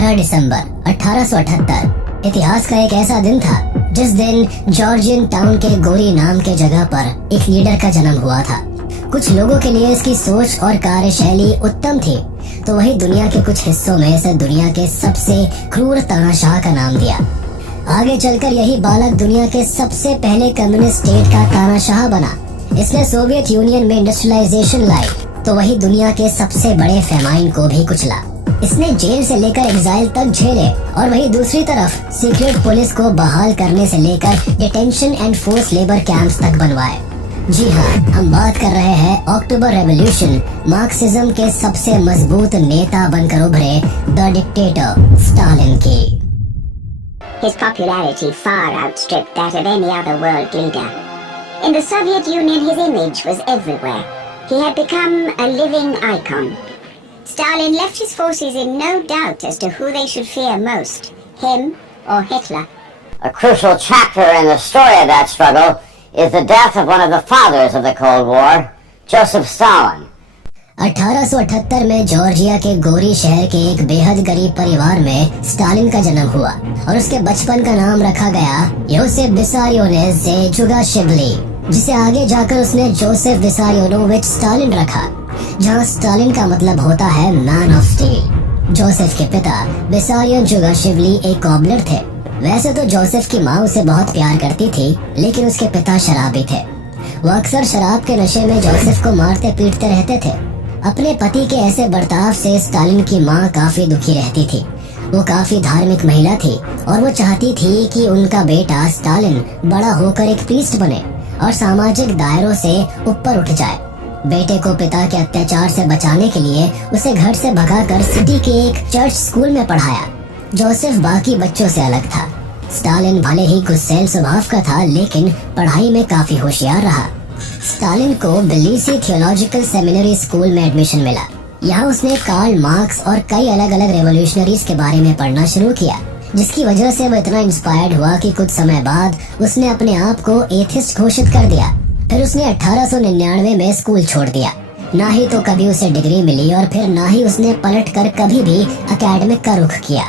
12 दिसंबर 1878 इतिहास का एक ऐसा दिन था जिस दिन जॉर्जियन टाउन के गोरी नाम के जगह पर एक लीडर का जन्म हुआ था। कुछ लोगों के लिए इसकी सोच और कार्यशैली उत्तम थी, तो वही दुनिया के कुछ हिस्सों में इसे दुनिया के सबसे क्रूर तानाशाह का नाम दिया। आगे चलकर यही बालक दुनिया के सबसे पहले कम्युनिस्ट स्टेट का तानाशाह बना। इसने सोवियत यूनियन में इंडस्ट्रियलाइजेशन लाई, तो वही दुनिया के सबसे बड़े फेमाइन को भी कुचला। इसने जेल से लेकर एग्जाइल तक झेले और वही दूसरी तरफ सीक्रेट पुलिस को बहाल करने से लेकर detention and force labour camps तक बनवाए। जी हाँ, हम बात कर रहे हैं अक्टूबर रेवोल्यूशन, मार्क्सिज्म के सबसे मजबूत नेता बनकर उभरे द डिक्टेटर स्टालिन की। His popularity far outstripped that of any other world leader. In the Soviet Union, his image was everywhere. He had become a living icon. Stalin left his forces in no doubt as to who they should fear most, him or Hitler. A crucial chapter in the story of that struggle is the death of one of the fathers of the Cold War, Joseph Stalin. 1878 में Georgia के गोरी शहर के एक बेहद गरीब परिवार में स्टालिन का जन्म हुआ और उसके बचपन का नाम रखा गया योसेफ विसारियोनोविच जुगाशेवली, जिसे आगे जाकर उसने जोसेफ विसारियोनोविच स्टालिन रखा, जहाँ स्टालिन का मतलब होता है मैन ऑफ स्टील। जोसेफ के पिता विसारियोन जुगाशेवली एक कॉबलर थे। वैसे तो जोसेफ की माँ उसे बहुत प्यार करती थी, लेकिन उसके पिता शराबी थे। वो अक्सर शराब के नशे में जोसेफ को मारते पीटते रहते थे। अपने पति के ऐसे बर्ताव से स्टालिन की माँ काफी दुखी रहती थी। वो काफी धार्मिक महिला थी और वो चाहती थी कि उनका बेटा स्टालिन बड़ा होकर एक प्रीस्ट बने और सामाजिक दायरों से ऊपर उठ जाए। बेटे को पिता के अत्याचार से बचाने के लिए उसे घर से भगाकर सिटी के एक चर्च स्कूल में पढ़ाया। जोसेफ बाकी बच्चों से अलग था। स्टालिन भले ही गुस्सैल स्वभाव का था, लेकिन पढ़ाई में काफी होशियार रहा। स्टालिन को बिलीसी थियोलॉजिकल सेमिनरी स्कूल में एडमिशन मिला। यहाँ उसने कार्ल मार्क्स और कई अलग अलग रेवोल्यूशनरीज के बारे में पढ़ना शुरू किया, जिसकी वजह से वो इतना इंस्पायर्ड हुआ कि कुछ समय बाद उसने अपने आप को एथिस्ट घोषित कर दिया। फिर उसने 1899 में स्कूल छोड़ दिया। ना ही तो कभी उसे डिग्री मिली और फिर ना ही उसने पलटकर कभी भी एकेडमिक का रुख किया।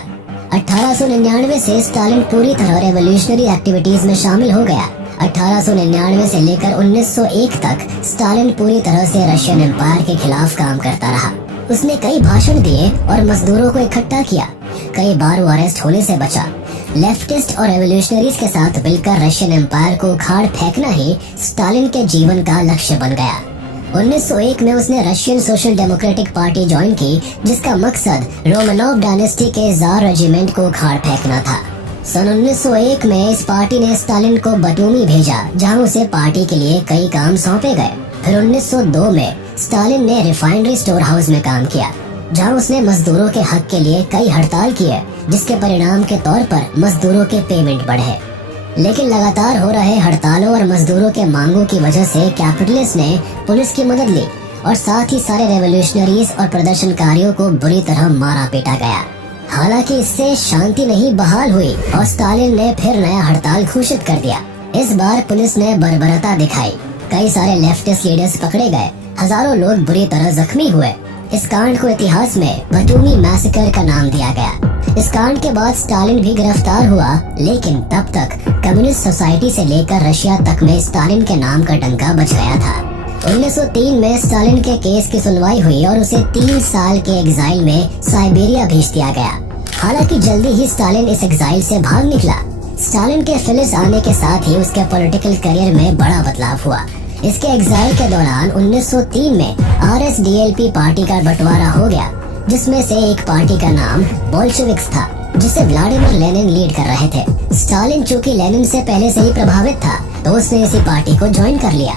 1899 से स्टालिन पूरी तरह रेवोल्यूशनरी एक्टिविटीज में शामिल हो गया। 1899 से लेकर 1901 तक स्टालिन पूरी तरह से रशियन एम्पायर के खिलाफ काम करता रहा। उसने कई भाषण दिए और मजदूरों को इकट्ठा किया। कई बार वो अरेस्ट होने से बचा। लेफ्टिस्ट और रेवोल्यूशनरीज के साथ मिलकर रशियन एम्पायर को उखाड़ फेंकना ही स्टालिन के जीवन का लक्ष्य बन गया। 1901 में उसने Russian social democratic party join की, जिसका मकसद रोमानोव डायनेस्टी के जार रेजिमेंट को उखाड़ फेंकना था। सन 1901 में इस पार्टी ने स्टालिन को बटूमी भेजा, जहां उसे पार्टी के लिए कई काम सौंपे गए। फिर 1902 में स्टालिन ने रिफाइनरी स्टोर हाउस में काम किया, जहां उसने मजदूरों के हक के लिए कई हड़ताल किए, जिसके परिणाम के तौर पर मजदूरों के पेमेंट बढ़े। लेकिन लगातार हो रहे हड़तालों और मजदूरों के मांगों की वजह से कैपिटलिस्ट ने पुलिस की मदद ली और साथ ही सारे रेवोल्यूशनरीज और प्रदर्शनकारियों को बुरी तरह मारा पीटा गया। हालांकि इससे शांति नहीं बहाल हुई और स्टालिन ने फिर नया हड़ताल घोषित कर दिया। इस बार पुलिस ने बर्बरता दिखाई। कई सारे लेफ्टिस्ट लीडर्स पकड़े गए। हजारों लोग बुरी तरह जख्मी हुए। इस कांड को इतिहास में बटूमी मैसेकर का नाम दिया गया। इस कांड के बाद स्टालिन भी गिरफ्तार हुआ, लेकिन तब तक कम्युनिस्ट सोसाइटी से लेकर रशिया तक में स्टालिन के नाम का डंका बज गया था। 1903 में स्टालिन के केस की सुनवाई हुई और उसे 3 साल के एग्जाइल में साइबेरिया भेज दिया गया। हालांकि जल्दी ही स्टालिन इस एग्जाइल से भाग निकला। स्टालिन के फिलिस आने के साथ ही उसके पॉलिटिकल करियर में बड़ा बदलाव हुआ। इसके एग्जाइल के दौरान 1903 में RSDLP पार्टी का बंटवारा हो गया, जिसमें से एक पार्टी का नाम बोल्शेविक्स था, जिसे व्लादिमीर लेनिन लीड कर रहे थे। स्टालिन चूंकि लेनिन से पहले से ही प्रभावित था, तो उसने इसी पार्टी को ज्वाइन कर लिया।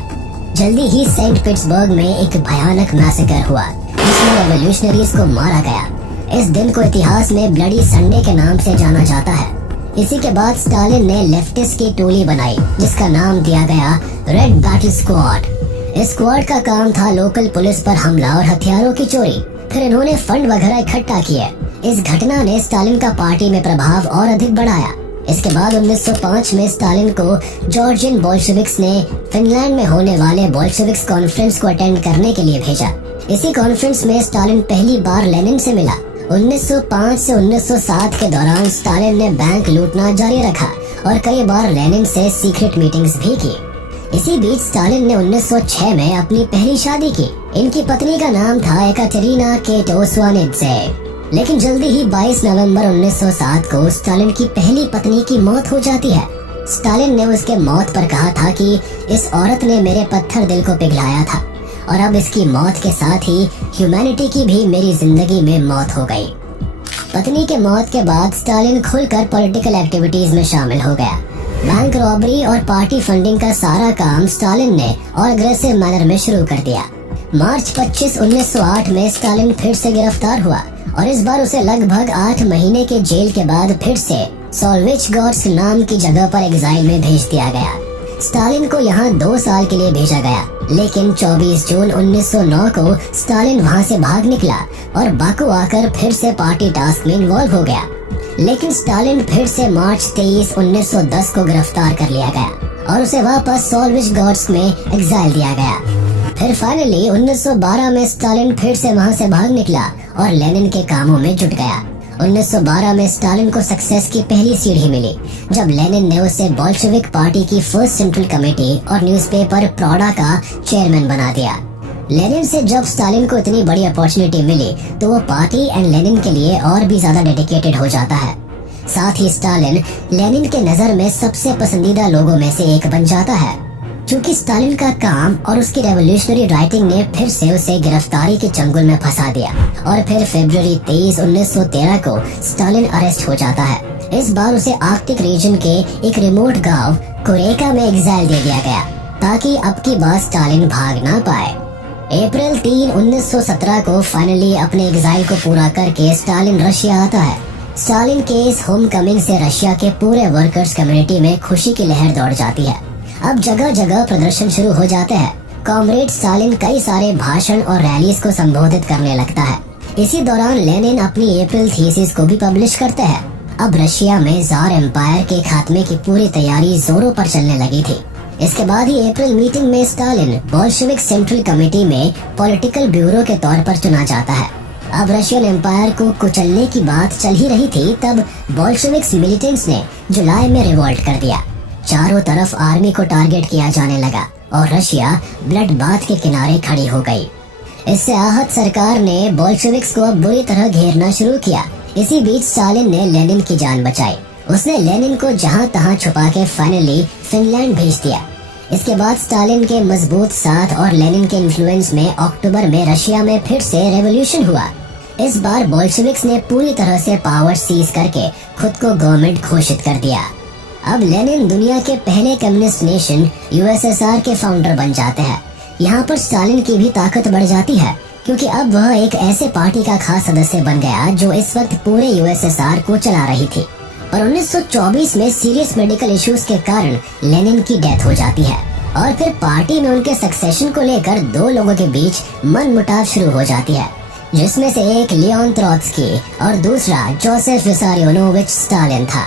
जल्दी ही सेंट पीटर्सबर्ग में एक भयानक मैसेकर हुआ, जिसमें रेवोल्यूशनरीज को मारा गया। इस दिन को इतिहास में ब्लडी संडे के नाम से जाना जाता है। इसी के बाद स्टालिन ने लेफ्टिस्ट की टोली बनाई, जिसका नाम दिया गया रेड बैटल स्क्वाड। इस स्क्वाड का काम था लोकल पुलिस पर हमला और हथियारों की चोरी। फिर इन्होंने फंड वगैरह इकट्ठा किए। इस घटना ने स्टालिन का पार्टी में प्रभाव और अधिक बढ़ाया। इसके बाद 1905 में स्टालिन को जॉर्जियन बोल्शेविक्स ने फिनलैंड में होने वाले बोल्शेविक्स कॉन्फ्रेंस को अटेंड करने के लिए भेजा। इसी कॉन्फ्रेंस में स्टालिन पहली बार लेनिन से मिला 1905 से 1907 के दौरान स्टालिन ने बैंक लूटना जारी रखा और कई बार लेनिन से सीक्रेट मीटिंग्स भी की। इसी बीच स्टालिन ने 1906 में अपनी पहली शादी की। इनकी पत्नी का नाम था एकाटेरिना केटो स्वानित्जे। लेकिन जल्दी ही 22 नवंबर 1907 को स्टालिन की पहली पत्नी की मौत हो जाती है। स्टालिन ने उसके मौत पर कहा था कि इस औरत ने मेरे पत्थर दिल को पिघलाया था और अब इसकी मौत के साथ ही ह्यूमैनिटी की भी मेरी जिंदगी में मौत हो गई। पत्नी के मौत के बाद स्टालिन खुलकर पॉलिटिकल एक्टिविटीज में शामिल हो गया। बैंक रॉबरी और पार्टी फंडिंग का सारा काम स्टालिन ने और अग्रेसिव मैनर में शुरू कर दिया। मार्च 25, 1908 में स्टालिन फिर से गिरफ्तार हुआ और इस बार उसे लगभग 8 महीने के जेल के बाद फिर से सोल्विचगॉर्स्क नाम की जगह पर एग्जाइल में भेज दिया गया। स्टालिन को यहाँ 2 साल के लिए भेजा गया, लेकिन 24 जून 1909 को स्टालिन वहाँ से भाग निकला और बाकू आकर फिर से पार्टी टास्क में इन्वॉल्व हो गया। लेकिन स्टालिन फिर से मार्च 23, 1910 को गिरफ्तार कर लिया गया और उसे वापस सोल्विचगॉर्स्क में एग्जाइल दिया गया। फिर फाइनली 1912 में स्टालिन फिर से वहाँ से भाग निकला और लेनिन के कामों में जुट गया। 1912 में स्टालिन को सक्सेस की पहली सीढ़ी मिली जब लेनिन ने उसे बोल्शेविक पार्टी की फर्स्ट सेंट्रल कमेटी और न्यूज़पेपर प्रॉडा का चेयरमैन बना दिया। लेनिन से जब स्टालिन को इतनी बड़ी अपॉर्चुनिटी मिली तो वो पार्टी एंड लेनिन के लिए और भी ज्यादा डेडिकेटेड हो जाता है। साथ ही स्टालिन लेनिन के नजर में सबसे पसंदीदा लोगों में से एक बन जाता है। क्योंकि स्टालिन का काम और उसकी रेवोल्यूशनरी राइटिंग ने फिर से उसे गिरफ्तारी के चंगुल में फंसा दिया और फिर फरवरी 23, 1913 को स्टालिन अरेस्ट हो जाता है। इस बार उसे आर्कटिक रीजन के एक रिमोट गांव कोरेका में एग्जाइल दे दिया गया ताकि अब की बार स्टालिन भाग ना पाए। अप्रैल 3, 1917 को फाइनली अपने एग्जाइल को पूरा करके स्टालिन रशिया आता है। स्टालिन के इस होम कमिंग से रशिया के पूरे वर्कर्स कम्युनिटी में खुशी की लहर दौड़ जाती है। अब जगह जगह प्रदर्शन शुरू हो जाते हैं। कॉमरेड स्टालिन कई सारे भाषण और रैलीज को संबोधित करने लगता है। इसी दौरान लेनिन अपनी अप्रैल थीसिस को भी पब्लिश करते हैं। अब रशिया में जार एम्पायर के खात्मे की पूरी तैयारी जोरों पर चलने लगी थी। इसके बाद ही अप्रैल मीटिंग में स्टालिन बोल्शेविक सेंट्रल कमेटी में पॉलिटिकल ब्यूरो के तौर पर चुना जाता है। अब रशियन एम्पायर को कुचलने की बात चल ही रही थी तब बोल्शेविक्स मिलिटेंट्स ने जुलाई में रिवोल्ट कर दिया। चारों तरफ आर्मी को टारगेट किया जाने लगा और रशिया ब्लड बाथ के किनारे खड़ी हो गई। इससे आहत सरकार ने बोल्शेविक्स को अब बुरी तरह घेरना शुरू किया। इसी बीच स्टालिन ने लेनिन की जान बचाई। उसने लेनिन को जहां तहां छुपा के फाइनली फिनलैंड भेज दिया। इसके बाद स्टालिन के मजबूत साथ और लेनिन के इन्फ्लुएंस में अक्टूबर में रशिया में फिर से रेवोल्यूशन हुआ। इस बार बोल्शेविक्स ने पूरी तरह से पावर सीज करके खुद को गवर्नमेंट घोषित कर दिया। अब लेनिन दुनिया के पहले कम्युनिस्ट नेशन यूएसएसआर के फाउंडर बन जाते हैं। यहाँ पर स्टालिन की भी ताकत बढ़ जाती है क्योंकि अब वह एक ऐसे पार्टी का खास सदस्य बन गया जो इस वक्त पूरे यूएसएसआर को चला रही थी। और 1924 में सीरियस मेडिकल इश्यूज के कारण लेनिन की डेथ हो जाती है और फिर पार्टी में उनके सक्सेशन को लेकर 2 लोगों के बीच मनमुटाव शुरू हो जाती है, जिसमें से एक लियोन त्रोत्स्की और दूसरा जोसेफ विसारियोनोविच स्टालिन था।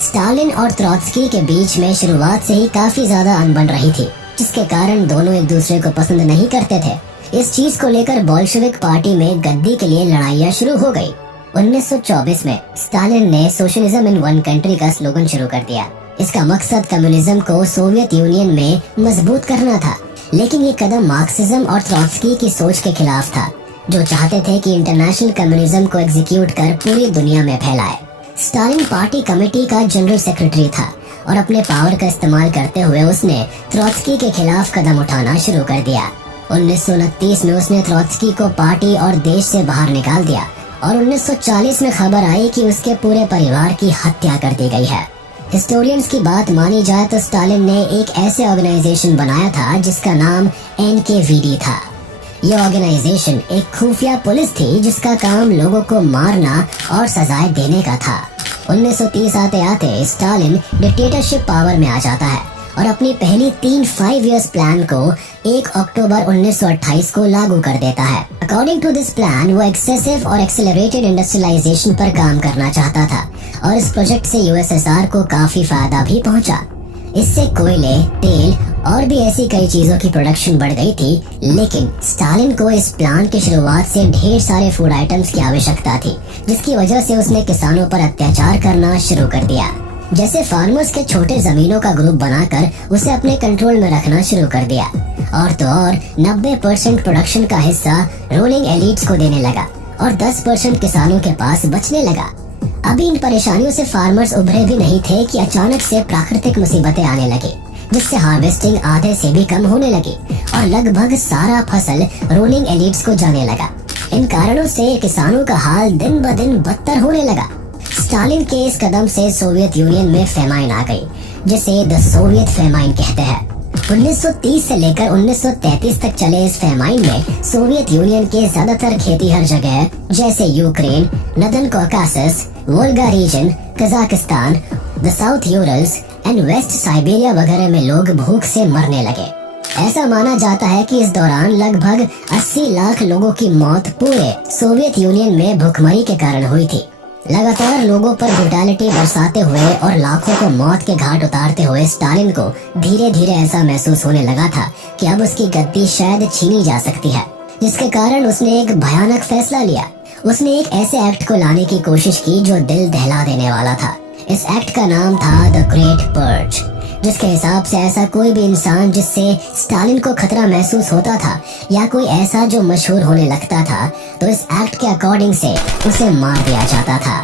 स्टालिन और त्रोत्स्की के बीच में शुरुआत से ही काफी ज्यादा अनबन रही थी, जिसके कारण दोनों एक दूसरे को पसंद नहीं करते थे। इस चीज को लेकर बोल्शेविक पार्टी में गद्दी के लिए लड़ाइयाँ शुरू हो गई। 1924 में स्टालिन ने सोशलिज्म इन वन कंट्री का स्लोगन शुरू कर दिया। इसका मकसद कम्युनिज्म को सोवियत यूनियन में मजबूत करना था, लेकिन ये कदम मार्क्सिज्म और त्रोत्स्की की सोच के खिलाफ था, जो चाहते थे कि इंटरनेशनल कम्युनिज्म को एग्जीक्यूट कर पूरी दुनिया में फैलाए। स्टालिन पार्टी कमेटी का जनरल सेक्रेटरी था और अपने पावर का इस्तेमाल करते हुए उसने त्रोत्स्की के खिलाफ कदम उठाना शुरू कर दिया। 1929 में उसने त्रोत्स्की को पार्टी और देश से बाहर निकाल दिया और 1940 में खबर आई कि उसके पूरे परिवार की हत्या कर दी गई है। हिस्टोरियंस की बात मानी जाए तो स्टालिन ने एक ऐसे ऑर्गेनाइजेशन बनाया था जिसका नाम NKVD था। यह ऑर्गेनाइजेशन एक खुफिया पुलिस थी जिसका काम लोगों को मारना और सजाएं देने का था। 1930 आते आते स्टालिन डिक्टेटरशिप पावर में आ जाता है और अपनी पहली 3 5 इयर्स प्लान को 1 अक्टूबर 1928 को लागू कर देता है। अकॉर्डिंग टू दिस प्लान वो एक्सेसिव और एक्सेलरेटेड इंडस्ट्रियलाइजेशन पर काम करना चाहता था और इस प्रोजेक्ट से यूएसएसआर को काफी फायदा भी पहुंचा। इससे कोयले, तेल और भी ऐसी कई चीजों की प्रोडक्शन बढ़ गई थी, लेकिन स्टालिन को इस प्लान की शुरुआत से ढेर सारे फूड आइटम्स की आवश्यकता थी, जिसकी वजह से उसने किसानों पर अत्याचार करना शुरू कर दिया। जैसे फार्मर्स के छोटे जमीनों का ग्रुप बनाकर उसे अपने कंट्रोल में रखना शुरू कर दिया, और तो और 90% प्रोडक्शन का हिस्सा रूलिंग एलिट्स को देने लगा और 10% किसानों के पास बचने लगा। अभी इन परेशानियों से फार्मर्स उभरे भी नहीं थे कि अचानक से प्राकृतिक मुसीबतें आने लगी, जिससे हार्वेस्टिंग आधे से भी कम होने लगी और लगभग सारा फसल रूलिंग एलिट्स को जाने लगा। इन कारणों से किसानों का हाल दिन ब दिन बदतर होने लगा। स्टालिन के इस कदम से सोवियत यूनियन में फेमाइन आ गई, जिसे द सोवियत फेमाइन कहते हैं। 1930 से लेकर 1933 तक चले इस फेमाइन में सोवियत यूनियन के ज्यादातर खेती हर जगह, जैसे Ukraine, northern Caucasus, Volga region, Kazakhstan, the south Urals and west Siberia वगैरह में लोग भूख से मरने लगे। ऐसा माना जाता है कि इस दौरान लगभग 80 लाख लोगों की मौत पूरे सोवियत यूनियन में भूखमरी के कारण हुई थी। लगातार लोगों पर ब्रुटैलिटी बरसाते हुए और लाखों को मौत के घाट उतारते हुए स्टालिन को धीरे धीरे ऐसा महसूस होने लगा था कि अब उसकी गद्दी शायद छीनी जा सकती है, जिसके कारण उसने एक भयानक फैसला लिया। उसने एक ऐसे एक्ट को लाने की कोशिश की जो दिल दहला देने वाला था। इस एक्ट का नाम था द ग्रेट पर्ज, जिसके हिसाब से ऐसा कोई भी इंसान जिससे स्टालिन को खतरा महसूस होता था या कोई ऐसा जो मशहूर होने लगता था, तो इस एक्ट के अकॉर्डिंग से उसे मार दिया जाता था।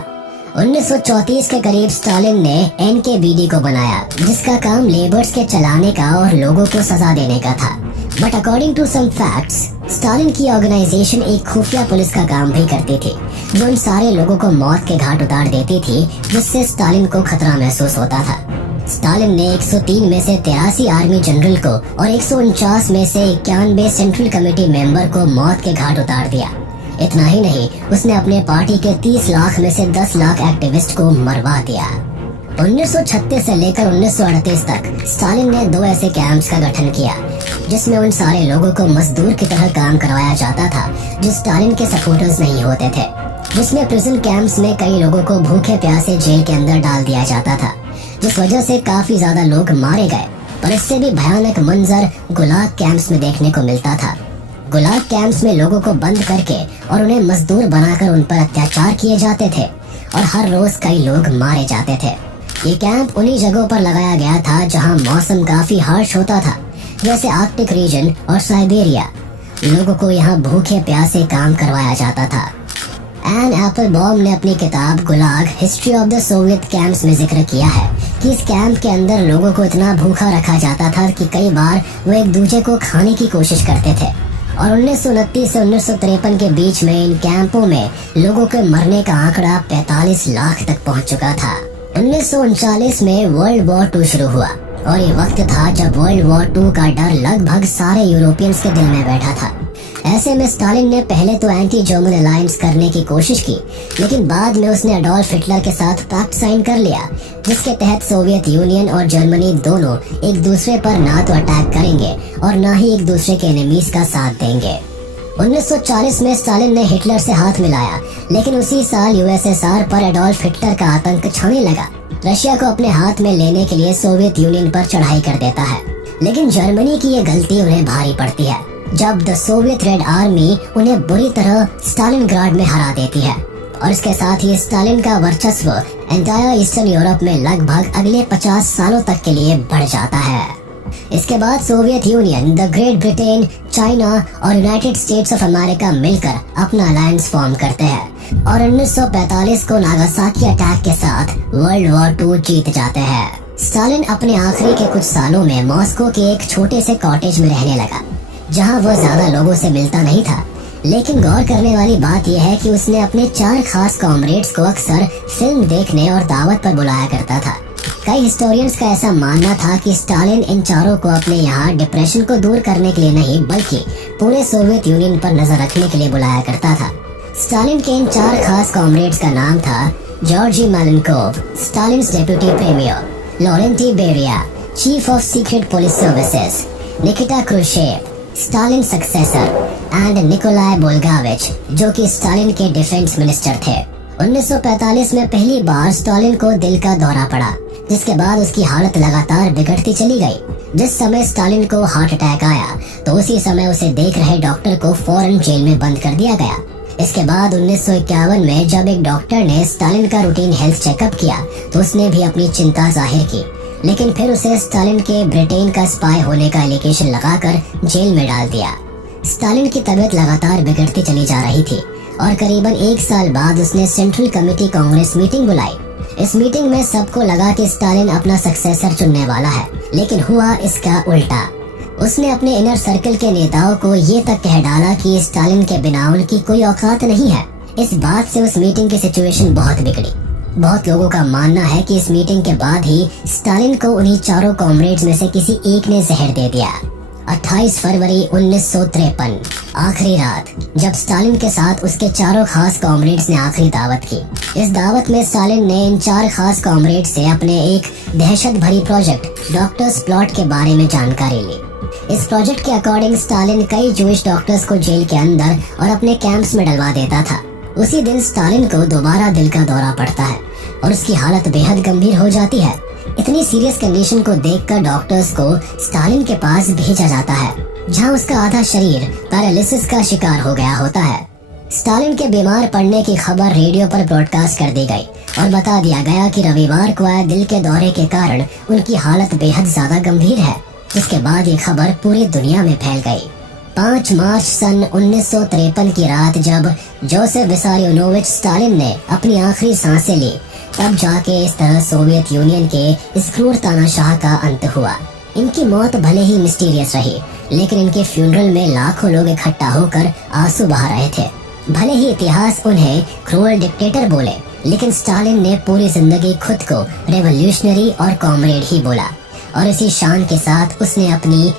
1934 के करीब स्टालिन ने एनकेवीडी को बनाया, जिसका काम लेबर्स के चलाने का और लोगों को सजा देने का था। But according to some facts, Stalin की ऑर्गेनाइजेशन एक खुफिया पुलिस का काम भी करती थी, जो उन सारे लोगों को मौत के घाट उतार देती थी जिससे स्टालिन को खतरा महसूस होता था। स्टालिन ने 103 में से 83 आर्मी जनरल को और 149 में से 91 सेंट्रल कमेटी मेंबर को मौत के घाट उतार दिया। इतना ही नहीं, उसने अपने पार्टी के 30 लाख में से 10 लाख एक्टिविस्ट को मरवा दिया। 1936 से लेकर 1938 तक स्टालिन ने 2 ऐसे कैंप्स का गठन किया, जिसमें उन सारे लोगों को मजदूर की तरह काम करवाया जाता था जो स्टालिन के सपोर्टर्स नहीं होते थे। जिसमें प्रिजन कैंप्स में कई लोगों को भूखे प्यासे जेल के अंदर डाल दिया जाता था, जिस वजह से काफी ज्यादा लोग मारे गए। पर इससे भी भयानक मंजर गुलाग कैंप्स में देखने को मिलता था। गुलाग कैंप्स में लोगों को बंद करके और उन्हें मजदूर बनाकर उन पर अत्याचार किए जाते थे और हर रोज कई लोग मारे जाते थे। ये कैंप उन्हीं जगहों पर लगाया गया था जहां मौसम काफी हार्श होता था, जैसे आर्कटिक रीजन और साइबेरिया। लोगों को यहाँ भूखे प्यासे काम करवाया जाता था। एन एप्पलबॉम ने अपनी किताब Gulag history of the Soviet camps में जिक्र किया है कि इस कैंप के अंदर लोगों को इतना भूखा रखा जाता था कि कई बार वो एक दूसरे को खाने की कोशिश करते थे। और 1929 से 1953 के बीच में इन कैंपों में लोगों के मरने का आंकड़ा 45 लाख तक पहुंच चुका था। 1939 में वर्ल्ड वॉर 2 शुरू हुआ और ये वक्त था जब वर्ल्ड वॉर 2 का डर लगभग सारे यूरोपियंस के दिल में बैठा था। ऐसे में स्टालिन ने पहले तो एंटी जर्मन अलायंस करने की कोशिश की, लेकिन बाद में उसने एडोल्फ हिटलर के साथ पैक्ट साइन कर लिया, जिसके तहत सोवियत यूनियन और जर्मनी दोनों एक दूसरे पर ना तो अटैक करेंगे और ना ही एक दूसरे के एनिमीज का साथ देंगे। 1940 में स्टालिन ने हिटलर से हाथ मिलाया, लेकिन उसी साल यूएसएसआर पर एडोल्फ हिटलर का आतंक छाने लगा। रशिया को अपने हाथ में लेने के लिए सोवियत यूनियन पर चढ़ाई कर देता है, लेकिन जर्मनी की ये गलती उन्हें भारी पड़ती है जब द सोवियत रेड आर्मी उन्हें बुरी तरह स्टालिनग्राड में हरा देती है, और इसके साथ ही स्टालिन का वर्चस्व एंटायर ईस्टर्न यूरोप में लगभग अगले 50 सालों तक के लिए बढ़ जाता है। इसके बाद Soviet union, the great Britain, China और यूनाइटेड स्टेट्स ऑफ अमेरिका मिलकर अपना अलायंस फॉर्म करते हैं और 1945 को नागासाकी अटैक के साथ वर्ल्ड वॉर 2 जीत जाते हैं। स्टालिन अपने आखिरी के कुछ सालों में मॉस्को के एक छोटे से कॉटेज में रहने लगा, जहां वो ज्यादा लोगों से मिलता नहीं था। लेकिन गौर करने वाली बात यह है कि उसने अपने 4 खास कॉमरेड्स को अक्सर फिल्म देखने और दावत पर बुलाया करता था। कई हिस्टोरियंस का ऐसा मानना था कि स्टालिन इन चारों को अपने यहाँ डिप्रेशन को दूर करने के लिए नहीं, बल्कि पूरे सोवियत यूनियन पर नजर रखने के लिए बुलाया करता था। स्टालिन के इन 4 खास कॉमरेड्स का नाम था Georgy Malenkov, Stalin's deputy premier, Lavrentiy Beria, chief of secret police services, Nikita Khrushchev, Stalin successor, and Nikolai बोल्गाविच, जो कि स्टालिन के डिफेंस मिनिस्टर थे। 1945 में पहली बार स्टालिन को दिल का दौरा पड़ा, जिसके बाद उसकी हालत लगातार बिगड़ती चली गई। जिस समय स्टालिन को हार्ट अटैक आया तो उसी समय उसे देख रहे डॉक्टर को फौरन जेल में बंद कर दिया गया। इसके बाद 1951 में जब एक डॉक्टर ने स्टालिन का रूटीन हेल्थ चेकअप किया तो उसने भी अपनी चिंता जाहिर की, लेकिन फिर उसे स्टालिन के ब्रिटेन का स्पाई होने का एलिगेशन लगाकर जेल में डाल दिया। स्टालिन की तबीयत लगातार बिगड़ती चली जा रही थी और करीबन 1 साल बाद उसने सेंट्रल कमेटी कांग्रेस मीटिंग बुलाई। इस मीटिंग में सबको लगा कि स्टालिन अपना सक्सेसर चुनने वाला है, लेकिन हुआ इसका उल्टा। उसने अपने इनर सर्कल के नेताओं को ये तक कह डाला कि स्टालिन के बिना उनकी कोई औकात नहीं है। इस बात से उस मीटिंग की सिचुएशन बहुत बिगड़ी। बहुत लोगों का मानना है कि इस मीटिंग के बाद ही स्टालिन को उन्हीं चारों कॉमरेड्स में से किसी एक ने जहर दे दिया। 28 फरवरी 1953 आखिरी रात, जब स्टालिन के साथ उसके चारों खास कॉमरेड्स ने आखिरी दावत की। इस दावत में स्टालिन ने इन 4 खास कॉमरेड से अपने एक दहशत भरी प्रोजेक्ट डॉक्टर्स प्लॉट के बारे में जानकारी ली। इस प्रोजेक्ट के अकॉर्डिंग स्टालिन कई जूइश डॉक्टर्स को जेल के अंदर और अपने कैंप्स में डलवा देता था। उसी दिन स्टालिन को दोबारा दिल का दौरा पड़ता है और उसकी हालत बेहद गंभीर हो जाती है। इतनी सीरियस कंडीशन को देखकर डॉक्टर्स को स्टालिन के पास भेजा जाता है, जहां उसका आधा शरीर पैरालिसिस का शिकार हो गया होता है। स्टालिन के बीमार पड़ने की खबर रेडियो पर ब्रॉडकास्ट कर दी गई और बता दिया गया कि रविवार को आए दिल के दौरे के कारण उनकी हालत बेहद ज्यादा गंभीर है। इसके बाद ये खबर पूरी दुनिया में फैल गई। 5 मार्च सन 1953 की रात जब जोसेफ विसारियोनोविच स्टालिन ने अपनी आखिरी सांसें ली, तब जाके इस तरह सोवियत यूनियन के इस क्रूर तानाशाह का अंत हुआ। इनकी मौत भले ही मिस्टीरियस रही, लेकिन इनके फ्यूनरल में लाखों लोग इकट्ठा होकर आंसू बहा रहे थे। भले ही इतिहास उन्हें क्रूर डिक्टेटर बोले, लेकिन स्टालिन ने पूरी जिंदगी खुद को रेवोल्यूशनरी और कॉमरेड ही बोला और इसी शान के साथ उसने अपनी